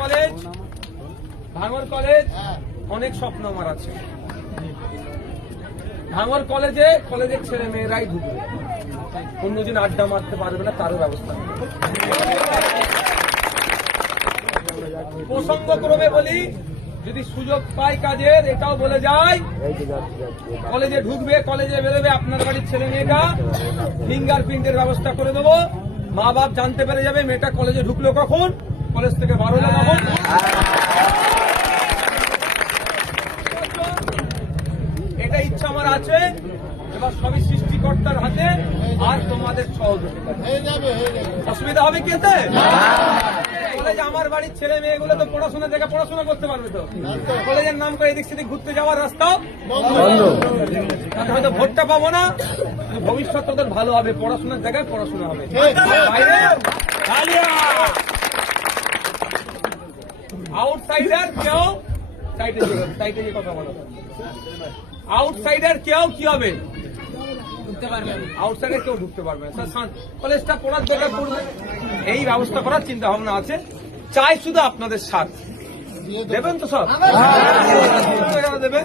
College, ভাঙর college অনেক স্বপ্ন আমার আছে। ভাঙর কলেজের ছেলে মেয়েরাই ঢুকবে, অন্যদিন আড্ডা মারতে পারবে না, তারও ব্যবস্থা প্রসঙ্গক্রমে বলি, যদি সুযোগ পাই কাজের, এটাও বলে যায়, কলেজে ঢুকবে, কলেজে বেরোবে, আপনার বাড়ির ছেলে মেয়েটা ফিঙ্গারপ্রিন্টের ব্যবস্থা করে দেবো। মা বাপ জানতে পেরে যাবে মেয়েটা কলেজে ঢুকলো কখন, কলেজ থেকে বার হলো কখন। এটা ইচ্ছা আমার আছে, এবার সবই সৃষ্টিকর্তার হাতে আর তোমাদের সহযোগিতা। অসুবিধা হবে কি এতে? কলেজে আমার বাড়ির ছেলে মেয়েগুলো তো পড়াশোনার জায়গায় পড়াশোনা করতে পারবে তো, কলেজের নাম করে এদিক সেদিক ঘুরতে যাওয়ার রাস্তাও হয়তো ভোটটা পাবো না, ভবিষ্যৎ ওদের ভালো হবে, পড়াশোনার জায়গায় পড়াশোনা হবে। আউটসাইডার কেউ সাইডে যে কথা বলো, আউটসাইডার কেউ কি হবে, আউটসাইডার কেউ ঢুকতে পারবে না। কলেজটা পড়ার দরকার পড়বে, এই ব্যবস্থা করার চিন্তা ভাবনা আছে। চাই শুধু আপনাদের সাথ, দেবেন তো সব দেবেন।